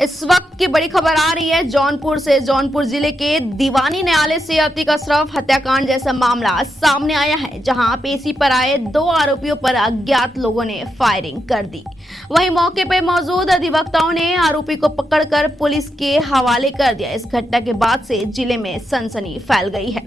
इस वक्त की बड़ी खबर आ रही है जौनपुर से। जौनपुर जिले के दीवानी न्यायालय से अतिक अशरफ हत्याकांड जैसा मामला सामने आया है, जहां पेशी पर आए 2 आरोपियों पर अज्ञात लोगों ने फायरिंग कर दी। वहीं मौके पर मौजूद अधिवक्ताओं ने आरोपी को पकड़कर पुलिस के हवाले कर दिया। इस घटना के बाद से जिले में सनसनी फैल गई है।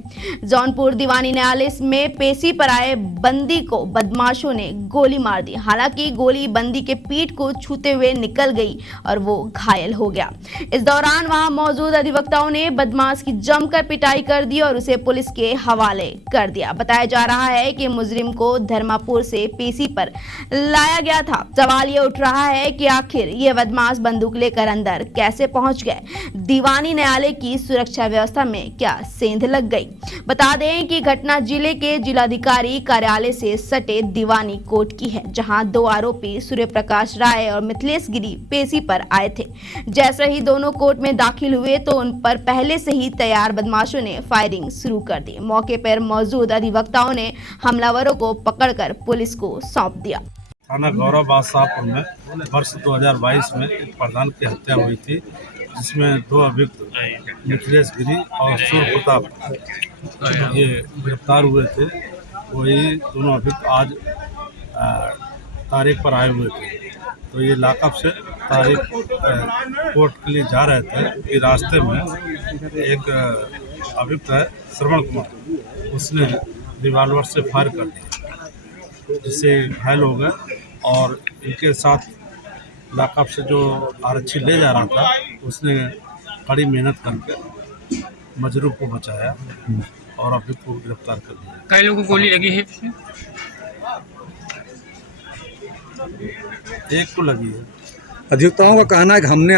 जौनपुर दीवानी न्यायालय में पेशी पर आए बंदी को बदमाशों ने गोली मार दी। हालांकि गोली बंदी के पीठ को छूते हुए निकल गई और वो घायल हो गया। इस दौरान वहां मौजूद अधिवक्ताओं ने बदमाश की जमकर पिटाई कर दी और उसे पुलिस के हवाले कर दिया। बताया जा रहा है कि मुजरिम को धर्मापुर से पेशी पर लाया गया था। सवाल ये उठ रहा है कि आखिर ये बदमाश बंदूक लेकर अंदर कैसे पहुंच गए। दीवानी न्यायालय की सुरक्षा व्यवस्था में क्या सेंध लग गई। बता दें कि घटना जिले के जिलाधिकारी कार्यालय से सटे दीवानी कोर्ट की है, जहां 2 आरोपी सूर्य प्रकाश राय और मिथिलेश गिरी पेशी पर आए थे। जैसे ही दोनों कोर्ट में दाखिल हुए तो उन पर पहले से ही तैयार बदमाशों ने फायरिंग शुरू कर दी। मौके पर मौजूद अधिवक्ताओं ने हमलावरों को पकड़कर पुलिस को सौंप दिया। थाना गौरव बादशाहपुर में वर्ष 2022 में एक प्रधान की हत्या हुई थी, जिसमें 2 अभियुक्त मिथिलेश गिरी और सूर्य प्रताप ये गिरफ्तार हुए थे। वही दोनों अभियुक्त आज तारीख पर आए हुए थे। तो ये लाकअप से तारीख कोर्ट के लिए जा रहे थे कि रास्ते में एक अभियुक्त है श्रवण कुमार, उसने रिवाल्वर से फायर कर दिया, जिससे घायल हो गए। और इनके साथ लाकअप से जो आरक्षी ले जा रहा था, उसने कड़ी मेहनत करके मजरूम को बचाया और अभियुक्त को गिरफ्तार कर दिया। कई लोगों को गोली लगी है? एक को लगी है। अधिवक्ताओं का कहना है कि हमने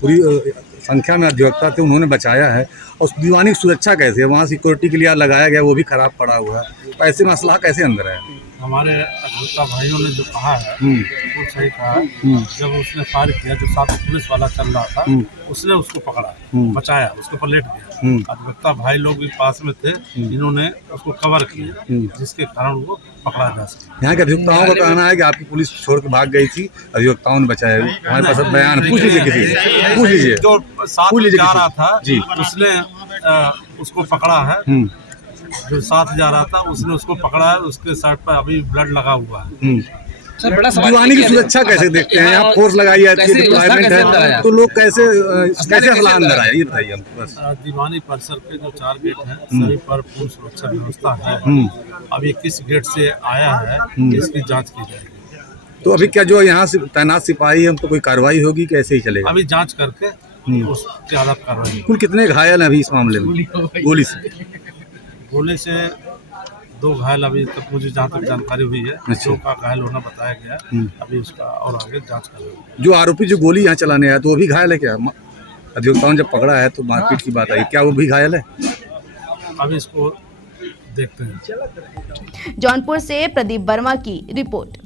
पूरी संख्या में अधिवक्ता थे, उन्होंने बचाया है। और दीवानी की सुरक्षा कैसे है, वहाँ सिक्योरिटी के लिए लगाया गया, वो भी खराब पड़ा हुआ है। तो ऐसे मसला कैसे अंदर है? हमारे अधिवक्ता भाइयों ने जो कहा है वो सही कहा है। जब उसने फायर किया, जो साथ पुलिस वाला चल रहा था, उसने उसको पकड़ा, बचाया, उसके ऊपर लेट गया। अधिवक्ता भाई लोग भी पास में थे, इन्होंने उसको कवर किया, जिसके कारण वो पकड़ा जा सके। यहाँ के अधिवक्ताओं का कहना है कि आपकी पुलिस छोड़ के भाग गई थी, अधिवक्ताओं ने बचाया। हमारे पास बयान पूछ लीजिए, किसी से पूछ लीजिए। जो साथ में जा रहा था उसने उसको पकड़ा है, जो साथ जा रहा था उसने उसको पकड़ा है, उसके शर्ट पर अभी ब्लड लगा हुआ है। सर, बड़ा दीवानी की सुरक्षा कैसे देखते हैं? यहाँ फोर्स लगाई जाती है, डिप्लॉयमेंट है, तो लोग कैसे हला अंदर आए, ये बताइए हमको बस। दीवानी परिसर के जो 4 गेट हैं, सभी पर पूर्ण सुरक्षा व्यवस्था है। अब ये किस गेट से आया है, इसकी जांच की जाएगी। तो अभी क्या जो यहाँ से तैनात सिपाही है, उन पर कोई कार्रवाई होगी कि ऐसे ही चलेगा? अभी जांच करके उसके आधार कार्रवाई। कुल कितने घायल हैं अभी इस मामले में गोली से? गोली से 2 घायल अभी तक मुझे जहाँ तक जानकारी हुई है। 2 का घायल होना बताया गया। अभी उसका और आगे जांच कर रहे हैं। जो आरोपी जो गोली यहाँ चलाने आया तो वो भी घायल है क्या? अधिवक्ताओं ने जब पकड़ा है तो मारपीट की बात आई, क्या वो भी घायल है? अभी इसको देखते हैं। जौनपुर से प्रदीप वर्मा की रिपोर्ट।